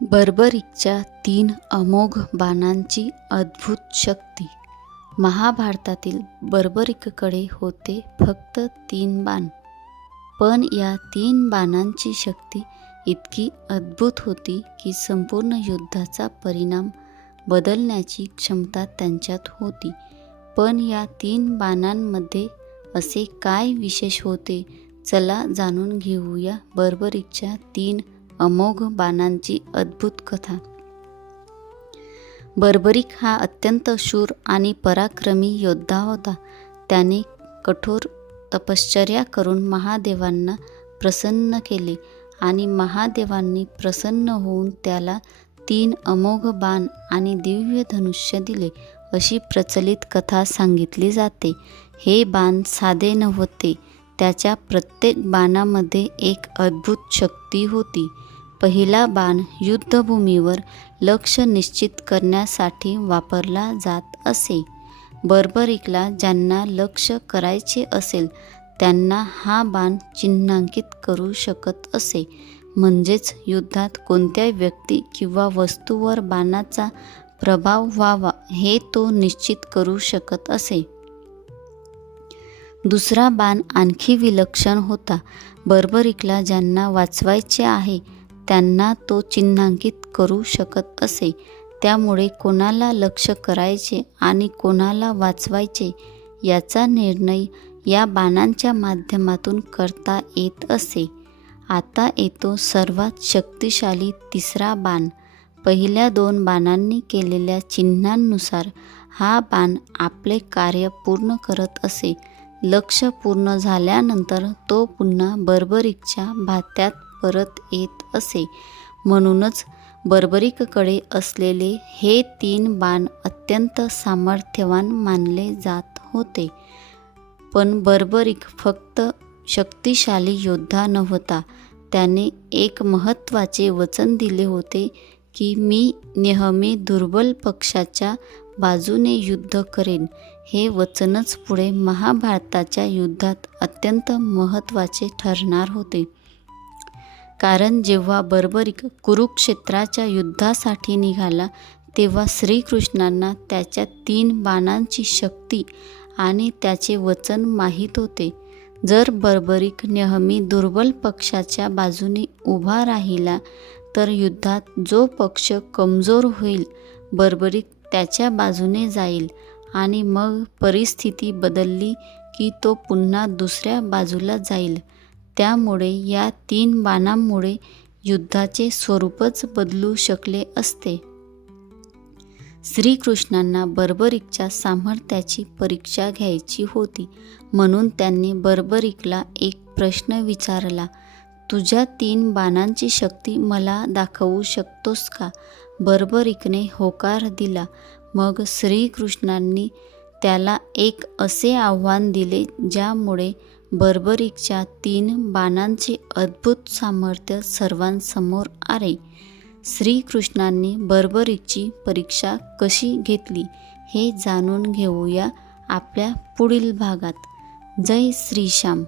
बर्बरीकच्या 3 अमोघ बाणांची अद्भुत शक्ती. महाभारतातील बर्बरीककडे होते फक्त 3 बाण, पण या 3 बाणांची शक्ती इतकी अद्भुत होती की संपूर्ण युद्धाचा परिणाम बदलण्याची क्षमता त्यांच्यात होती. पण या 3 बाणांमध्ये असे काय विशेष होते? चला जाणून घेऊया बर्बरीकच्या 3 अमोघ बाणांची अद्भुत कथा. बर्बरीक हा अत्यंत शूर आणि पराक्रमी योद्धा होता. त्याने कठोर तपश्चर्या करून महादेवांना प्रसन्न केले आणि महादेवांनी प्रसन्न होऊन त्याला 3 अमोघ बाण आणि दिव्य धनुष्य दिले, अशी प्रचलित कथा सांगितली जाते. हे बाण साधे नव्हते. त्याच्या प्रत्येक बाणामध्ये एक अद्भुत शक्ती होती. पहिला बाण युद्धभूमीवर लक्ष निश्चित करण्यासाठी वापरला जात असे. बर्बरीकला ज्यांना लक्ष्य करायचे असेल त्यांना हा बाण चिन्हांकित करू शकत असे. म्हणजेच युद्धात कोणत्या व्यक्ती किंवा वस्तूवर बाणाचा प्रभाव व्हावा हे तो निश्चित करू शकत असे. दुसरा बाण आणखी विलक्षण होता. बर्बरीकला ज्यांना वाचवायचे आहे त्यांना तो चिन्हांकित करू शकत असे. त्यामुळे कोणाला लक्ष्य करायचे आणि कोणाला वाचवायचे याचा निर्णय या बाणांच्या माध्यमातून करता येत असे. आता येतो सर्वात शक्तिशाली तिसरा बाण. पहिल्या 2 बाणांनी केलेल्या चिन्हांनुसार हा बाण आपले कार्य पूर्ण करत असे. लक्ष्य पूर्ण झाल्यानंतर तो पुन्हा बर्बरीकच्या भात्यात परत येत असे. म्हणूनच बर्बरीककडे असलेले हे 3 बाण अत्यंत सामर्थ्यवान मानले जात होते. पण बर्बरीक फक्त शक्तिशाली योद्धा नव्हता. त्याने एक महत्त्वाचे वचन दिले होते की मी नेहमी दुर्बल पक्षाच्या बाजूने युद्ध करेन. हे वचनच पुढे महाभारताच्या युद्धात अत्यंत महत्त्वाचे ठरणार होते. कारण जेव्हा बर्बरीक कुरुक्षेत्राच्या युद्धासाठी निघाला तेव्हा श्रीकृष्णांना त्याच्या 3 बाणांची शक्ती आणि त्याचे वचन माहीत होते. जर बर्बरीक नेहमी दुर्बल पक्षाच्या बाजूने उभा राहिला तर युद्धात जो पक्ष कमजोर होईल बर्बरीक त्याच्या बाजूने जाईल आणि मग परिस्थिती बदलली की तो पुन्हा दुसऱ्या बाजूला जाईल. त्यामुळे या 3 बाणांमुळे युद्धाचे स्वरूपच बदलू शकले असते. श्रीकृष्णांना बर्बरीकच्या सामर्थ्याची परीक्षा घ्यायची होती. म्हणून त्यांनी बर्बरीकला एक प्रश्न विचारला, तुझ्या 3 बाणांची शक्ती मला दाखवू शकतोस का? बर्बरीकने होकार दिला. मग श्रीकृष्णांनी त्याला एक असे आव्हान दिले ज्यामुळे बर्बरीकच्या 3 बाणांचे अद्भुत सामर्थ्य सर्वांसमोर आले. श्रीकृष्णांनी बर्बरीकची परीक्षा कशी घेतली हे जाणून घेऊया आपल्या पुढील भागात. जय श्रीश्याम.